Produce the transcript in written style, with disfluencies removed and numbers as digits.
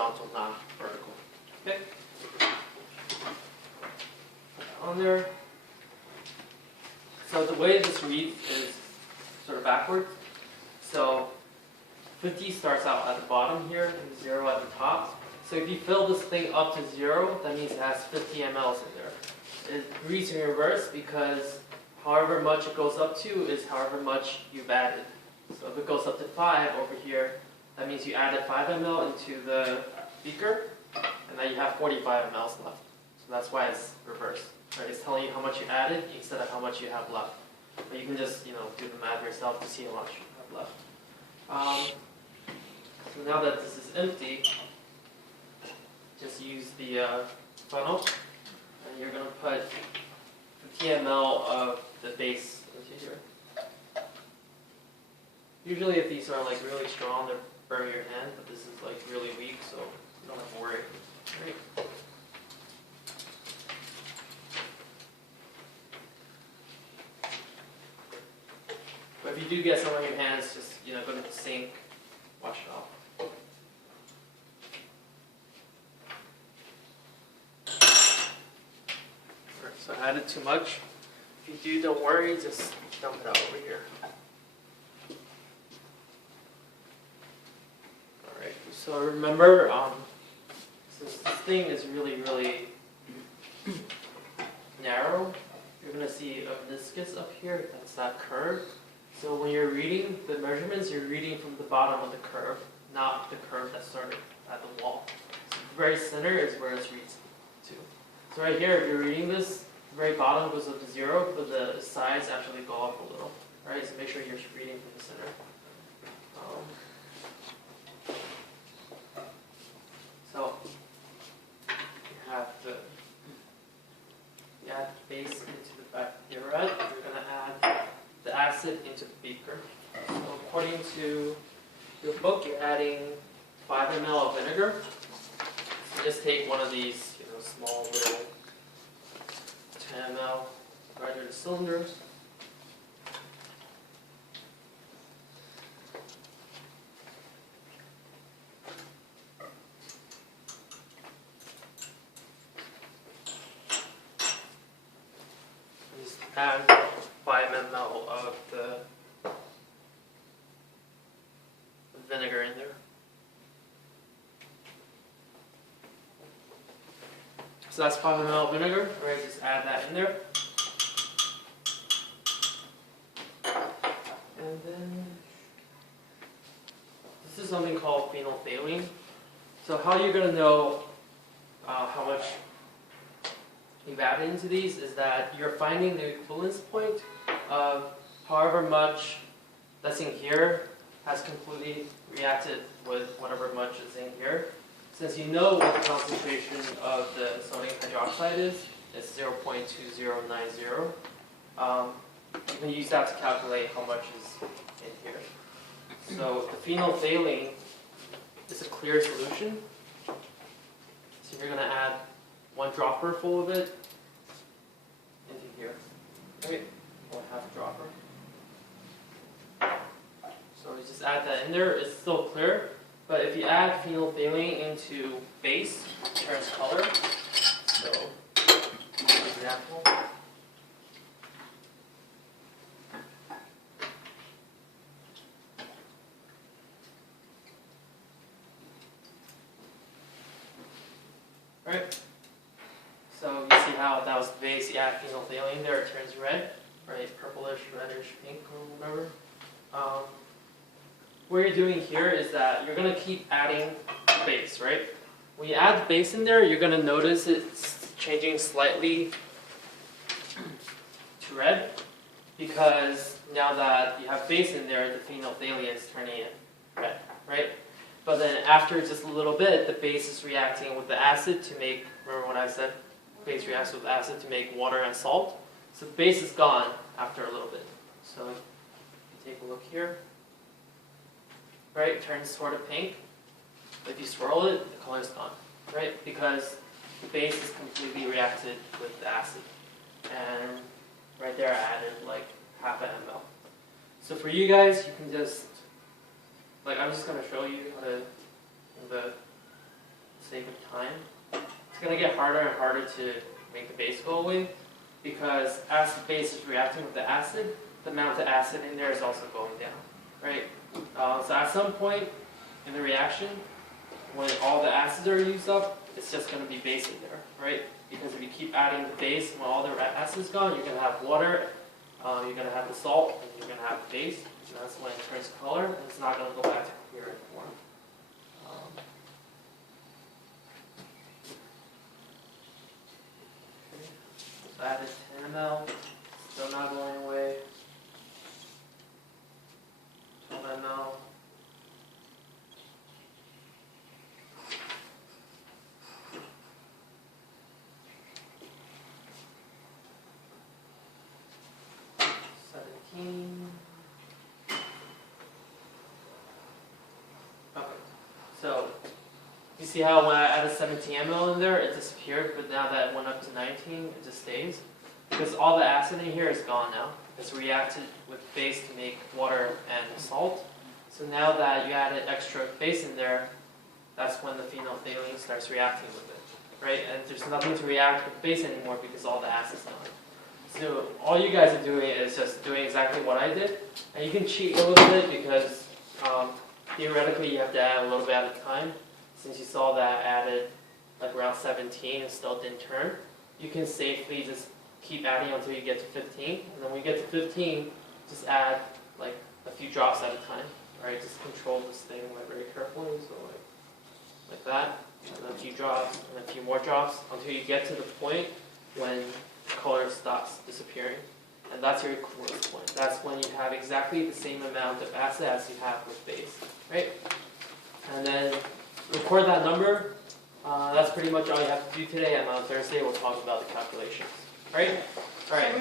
horizontal, not vertical. Okay. Put that on there. So the way this reads is sort of backwards. So 50 starts out at the bottom here and 0 at the top. So if you fill this thing up to 0, that means it has 50 mLs in there. It reads in reverse because however much it goes up to is however much you've added. So if it goes up to 5 over here, that means you added 5 ml into the beaker, and then you have 45 mLs left. So that's why it's reverse. Right? It's telling you how much you added instead of how much you have left. But you can just do the math yourself to see how much you have left. So now that this is empty, just use the funnel, and you're going to put 50 ml of the base into here. Usually if these are like really strong, they burn your hand, but this is like really weak, so you don't have to worry. Right? But if you do get some on your hands, just go to the sink, wash it off. Alright, so I added too much. If you do, don't worry, just dump it out over here. Alright, so remember, since this thing is really, really narrow, you're going to see a viscous up here, that's that curve. So when you're reading the measurements, you're reading from the bottom of the curve, not the curve that started at the wall. So the very center is where it reads to. So right here, if you're reading this, the very bottom goes up to 0, but the sides actually go up a little. Right? So make sure you're reading from the center. So you have the base into the bacteria. You're going to add the acid into the beaker. So according to your book, you're adding 5 ml of vinegar. So just take one of these, small little 10 ml graduated cylinders. Just add 5 ml of the vinegar in there. So that's 5 ml of vinegar, right? Just add that in there. And then this is something called phenolphthalein. So how you're going to know how much you've added into these is that you're finding the equivalence point of however much that's in here has completely reacted with whatever much is in here. Since you know what the concentration of the sodium hydroxide is, it's 0.2090. You can use that to calculate how much is in here. So the phenolphthalein is a clear solution. So you're going to add 1 dropper full of it into here, right? Or half a dropper. So we just add that in there. It's still clear, but if you add phenolphthalein into base, it turns color. So, for example, right? So you see how that was the base. You add phenolphthalein there, it turns red, right? Purplish, reddish, pink, or whatever. What you're doing here is that you're going to keep adding base, right? When you add the base in there, you're going to notice it's changing slightly to red because now that you have base in there, the phenolphthalein is turning it red, right? But then after just a little bit, the base is reacting with the acid to make, remember what I said? Base reacts with acid to make water and salt. So the base is gone after a little bit. So if you take a look here, right, it turns sort of pink. But if you swirl it, the color is gone, right? Because the base is completely reacted with the acid. And right there I added like half an ml. So for you guys, you can just, I'm just going to show you how to, the sake of time. It's going to get harder and harder to make the base go away because as the base is reacting with the acid, the amount of acid in there is also going down, right? So at some point in the reaction, when all the acids are used up, it's just going to be base in there, right? Because if you keep adding the base when all the acid is gone, you're going to have water, you're going to have the salt, and you're going to have the base. And that's when it turns color, and it's not going to go back to coherent form. So added 10 ml, still not going away. 12 ml. Okay, so you see how when I added 17 ml in there, it disappeared, but now that it went up to 19, it just stays? Because all the acid in here is gone now. It's reacted with base to make water and salt. So now that you added extra base in there, that's when the phenolphthalein starts reacting with it, right? And there's nothing to react with base anymore because all the acid's gone. So all you guys are doing is just doing exactly what I did. And you can cheat a little bit because theoretically you have to add a little bit at a time. Since you saw that I added like around 17 and still didn't turn, you can safely just keep adding until you get to 15. And then when you get to 15, just add like a few drops at a time. Right? Just control this thing like very carefully. So like that, and then a few drops, and a few more drops until you get to the point when color stops disappearing, and that's your equivalence point. That's when you have exactly the same amount of acid as you have with base, right? And then record that number. That's pretty much all you have to do today, and on Thursday we'll talk about the calculations, right? All right.